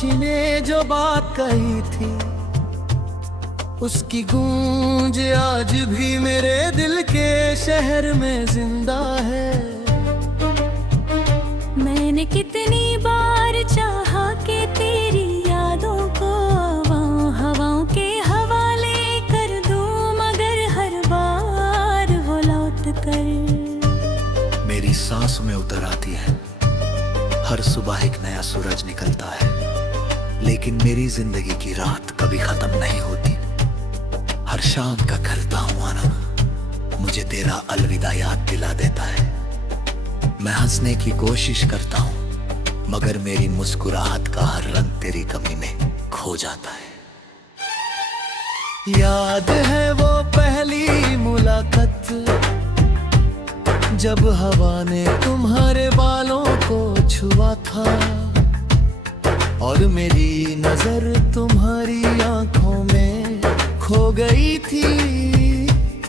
खामोशी ने जो बात कही थी, उसकी गूंज आज भी मेरे दिल के शहर में जिंदा है। मैंने कितनी बार चाहा कि तेरी यादों को हवाओं के हवाले कर दूं, मगर हर बार वो लौट कर मेरी सांस में उतर आती है। हर सुबह एक नया सूरज निकलता है, लेकिन मेरी जिंदगी की रात कभी खत्म नहीं होती। हर शाम का करता हूँ आना मुझे तेरा अलविदा याद दिला देता है। मैं हंसने की कोशिश करता हूँ, मगर मेरी मुस्कुराहट का हर रंग तेरी कमी में खो जाता है। याद है वो पहली मुलाकात, जब हवा ने तुम्हारे बालों को छुआ था, और मेरी नजर तुम्हारी आंखों में खो गई थी।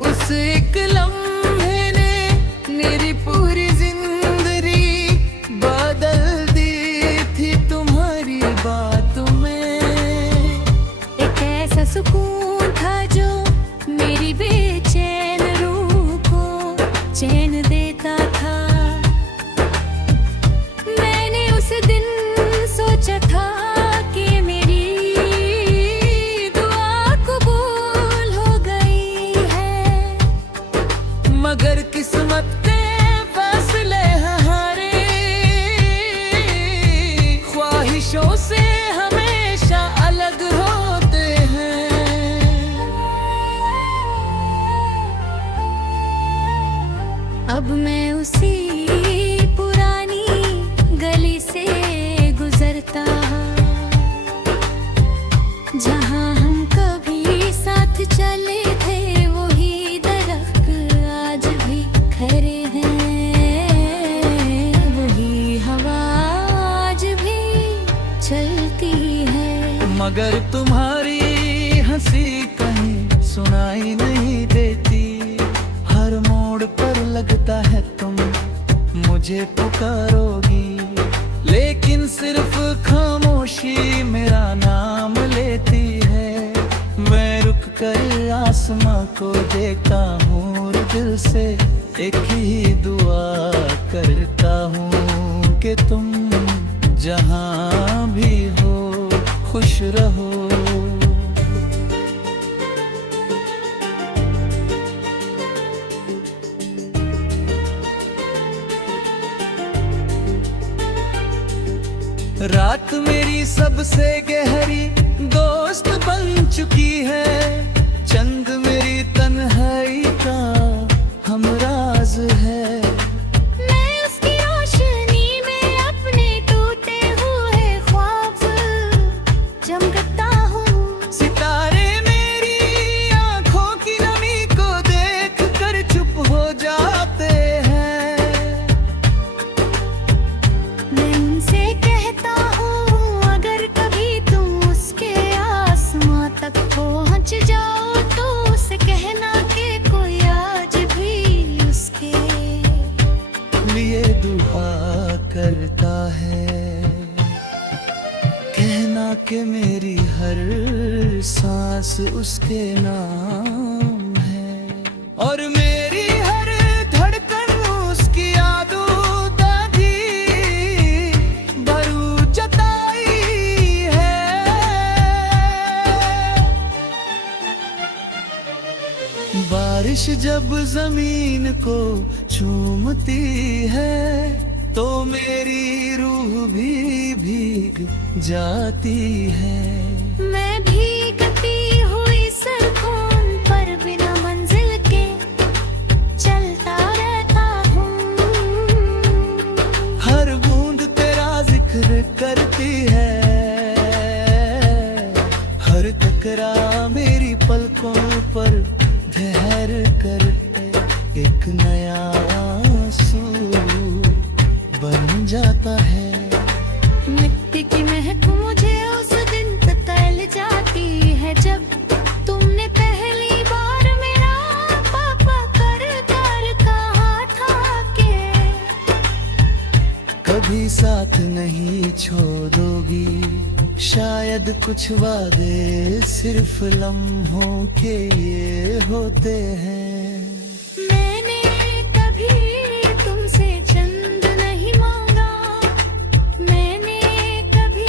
उस एक लम्हे ने मेरी पूरी जिंदगी बदल दी थी तुम्हारी बातों में। एक ऐसा सुकून था जो मेरी बेचैन रूह को चैन देता था। मैंने उस दिन सोचा था कि मेरी दुआ कबूल हो गई है, मगर किस्मत के फैसले हारे, ख्वाहिशों से हमेशा अलग होते हैं। अब मैं उसी पुरानी गली से गुजरता, जहाँ हम कभी साथ चले थे। वही दरख्त आज भी खड़े हैं, वही हवा आज भी चलती है। मगर तुम्हारी हंसी कहीं सुनाई नहीं देती। हर मोड़ पर लगता है तुम मुझे पुकारोगी, लेकिन सिर्फ खामोशी मेरा नाम लेती है। मैं रुक कर आसमां को देखता हूँ, और दिल से एक ही दुआ करता हूँ कि तुम जहाँ भी हो खुश रहो। रात मेरी सबसे गहरी दोस्त बन चुकी है। चंद मेरी तन्हाई का हमराज है। मैं उसकी रोशनी में अपने टूटे हुए ख्वाब चमकता हूँ। सितारे मेरी आंखों की नमी को देख कर चुप हो जाते हैं। मैं उनसे कहता हूँ, अगर कभी तुम उसके आसमां तक पहुँच जाओ, तो उसे कहना कि कोई आज भी उसके लिए दुआ करता है। कहना कि मेरी हर सांस उसके नाम है, और मेरी हर धड़कन उसकी यादों दादी भरू जताई है। बारिश जब जमीन को चूमती है, तो मेरी रूह भी भीग जाती है। मैं भीगती हुई सड़कों पर बिना मंजिल के चलता रहता हूँ। हर बूंद तेरा जिक्र करती है। हर टकरा मेरी पलकों पर ठहर कर एक नया आंसू बन जाता है। मिट्टी की महक मुझे उस दिन तक तैल जाती है, जब तुमने पहली बार मेरा पापा कर कहा था कि कभी साथ नहीं छोड़ोगी। शायद कुछ वादे सिर्फ लम्हों के ये होते हैं। मैंने कभी तुमसे चंद नहीं मांगा, मैंने कभी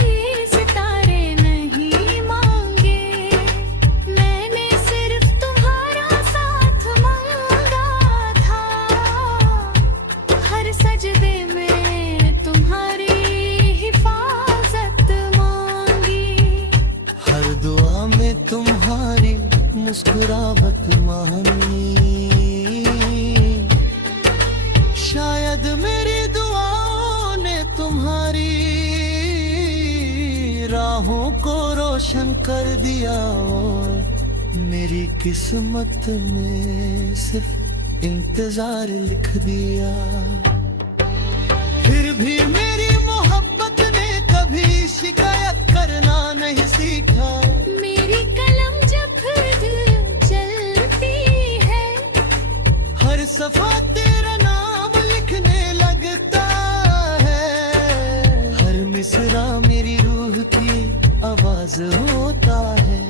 सितारे नहीं मांगे, मैंने सिर्फ तुम्हारा साथ मांगा था। हर सजदे में तुम्हारी हिफाजत मांगी, हर दुआ में तुम्हारी मुस्कुराहट मांगी। शायद मेरी दुआओं ने तुम्हारी राहों को रोशन कर दिया और मेरी किस्मत में सिर्फ इंतजार लिख दिया। फिर भी मेरी मोहब्बत ने कभी शिकायत करना नहीं सीखा। मेरी कलम जब चलती है, हर सफा तेरा नाम लिखने लगता है। हर मिसरा मेरी रूह की आवाज होता है।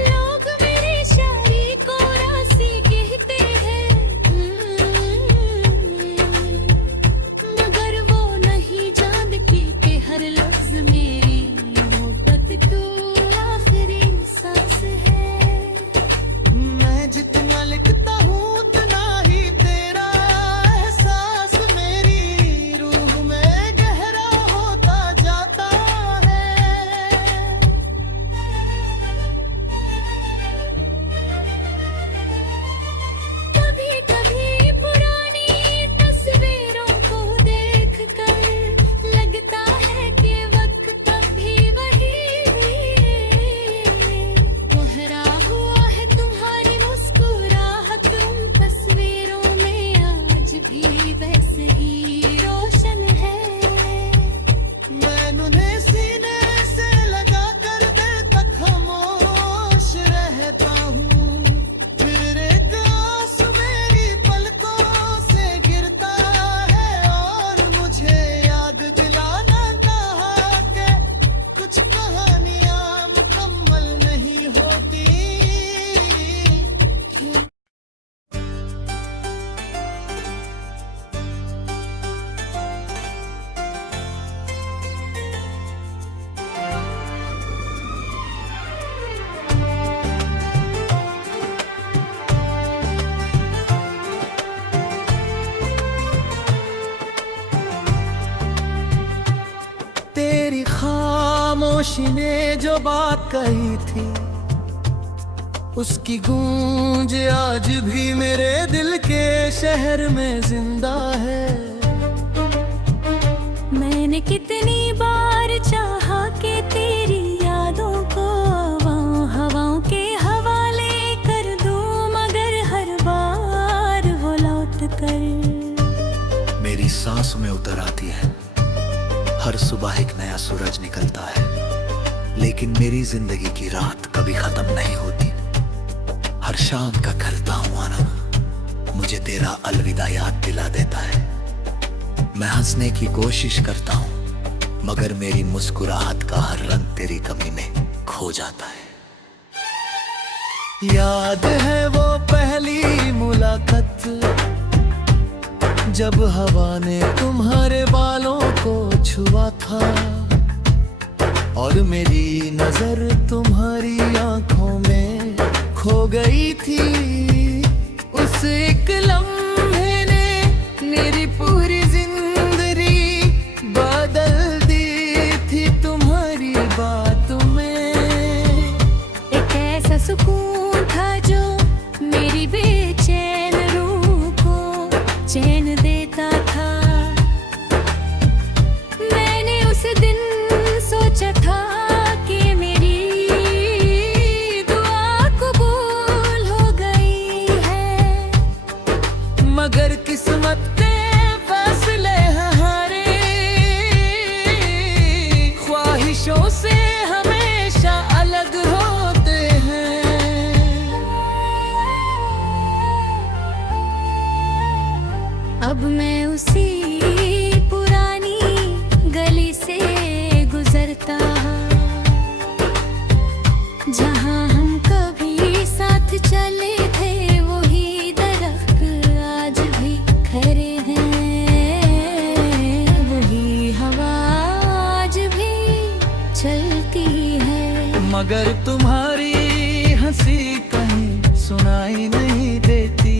लोग मेरी शायरी को रासी कहते हैं, मगर वो नहीं जानती कि हर लफ्ज मेरी मोहब्बत तो आखिरी सांस है। मैं जितना लिखता हूँ उतना ही तेरा एहसास मेरी रूह में गहरा होता जाता है। कभी कभी पुरानी तस्वीरों को देखकर लगता है कि वक्त अभी वही गहरा हुआ है। तुम्हारी मुस्कुराहट उन तस्वीरों में आज भी वैसे ही रोशन है। मैं उन्हें सीने से लगा कर दिल तक खामोश रहता हूँ। फिर एक आंसू मेरी पलकों से गिरता है और मुझे याद दिलाना कहा कि कुछ कहानियाँ मुकम्मल नहीं होती। तेरी खामोशी ने जो बात कही थी, उसकी गूंज आज भी मेरे दिल के शहर में जिंदा है। मैंने कितनी बार चाहा कि तेरी यादों को हवाओं के हवाले कर दूं, मगर हर बार वो लौट कर मेरी सांस में उतर आती है। हर सुबह एक नया सूरज निकलता है, लेकिन मेरी जिंदगी की रात कभी खत्म नहीं होती। हर शाम का करता हूँ आना मुझे तेरा अलविदा याद दिला देता है। मैं हंसने की कोशिश करता हूँ, मगर मेरी मुस्कुराहट का हर रंग तेरी कमी में खो जाता है। याद है वो पहली मुलाकात, जब हवा ने तुम्हारे बालों को छुआ था और मेरी नजर तुम्हारी आंखों में खो गई थी। उस एक लम्हे ने मेरी पूरी जिंदगी बदल दी थी। तुम्हारी बातों में एक ऐसा सुकून था जो मेरी बेचैन रूह को चैन देता था। मैंने उस दिन सोचा था कि मेरी दुआ कबूल हो गई है, मगर किस्मत के फैसले हारे। ख्वाहिशों से हमेशा अलग होते हैं। अब मैं उसी पुरानी गली से गुजरता मगर तुम्हारी हंसी कहीं सुनाई नहीं देती।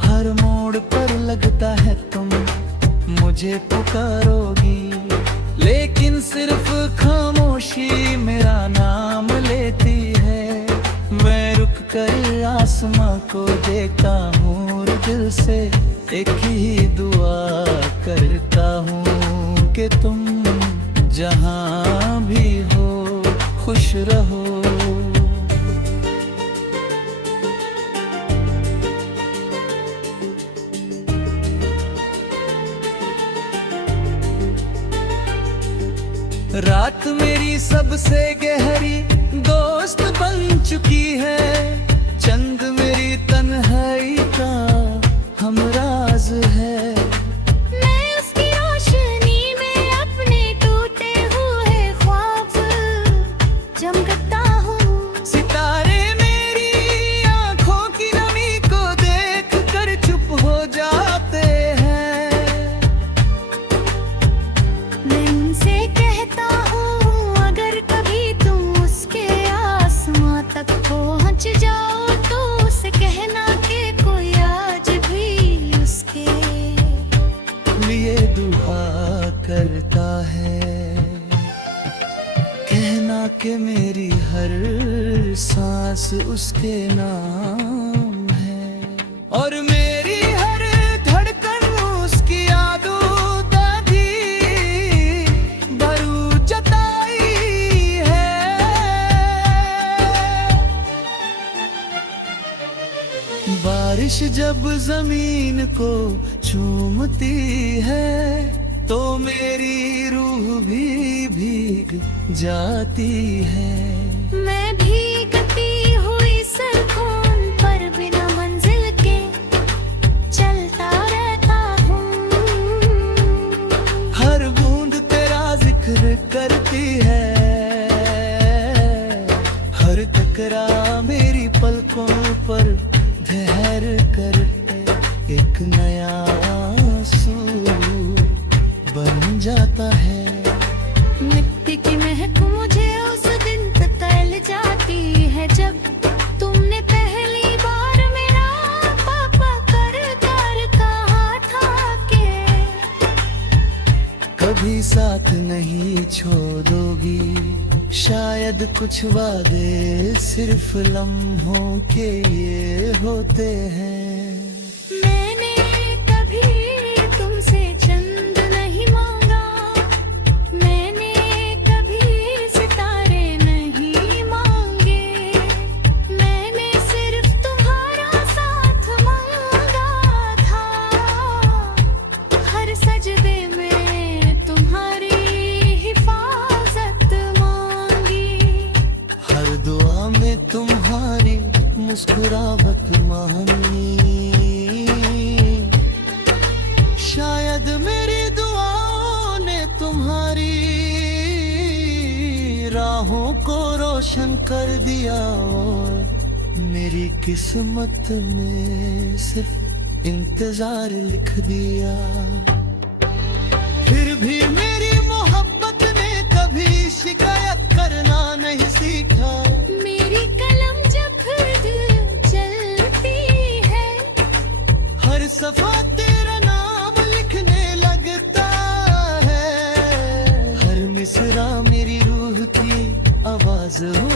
हर मोड़ पर लगता है तुम मुझे पुकारोगी, लेकिन सिर्फ खामोशी मेरा नाम लेती है। मैं रुक कर आसमां को देखता हूँ और दिल से एक ही दुआ करता हूँ कि तुम जहाँ भी हो खुश रहो। रात मेरी सबसे गहरी दोस्त बन चुकी है। चंद मेरी तन्हाई का हमराज है। मैं उसकी रोशनी में अपने टूटे हुए ख्वाब चमकता हूँ। सितारे मेरी आंखों की नमी को देख कर चुप हो जाते हैं। मैं उनसे कहता हूँ अगर कभी तुम उसके आसमां तक पहुँच जाओ तो उसे कहना कि कोई आज भी उसके लिए दुआ करता है। कहना कि मेरी हर सांस उसके नाम है और मेरी हर धड़कन उसकी यादों दादी भरू जताई है। बारिश जब जमीन को चूमती है तो मेरी रूह भी भीग जाती है। मैं भीगती हुई सड़कों पर बिना मंजिल के चलता रहता हूँ। हर बूंद तेरा जिक्र करती है। हर टकरा मेरी पलकों पर ठहर कर एक नया सूर बन जाता है। मिट्टी की महक मुझे उस दिन तैल जाती है जब तुमने पहली बार मेरा पापा कर कहा था कि कभी साथ नहीं छोड़ोगी। शायद कुछ वादे सिर्फ लम्हों के ये होते हैं। मैंने कभी तुमसे चंद नहीं मांगा। मैंने कभी सितारे नहीं मांगे। मैंने सिर्फ तुम्हारा साथ मांगा था। हर सजदे में तुम्हारी हिफाजत मांगी। हर दुआ में तुम्हारी मुस्कुराहट मांगी। शायद मेरी दुआओं ने तुम्हारी राहों को रोशन कर दिया और मेरी किस्मत में सिर्फ इंतजार लिख दिया। फिर भी मेरी मोहब्बत ने कभी शिकायत करना नहीं सीखा। मेरी कलम जब खुद चलती है हर सफा तेरा नाम लिखने लगता है। हर मिसरा मेरी रूह की आवाज हो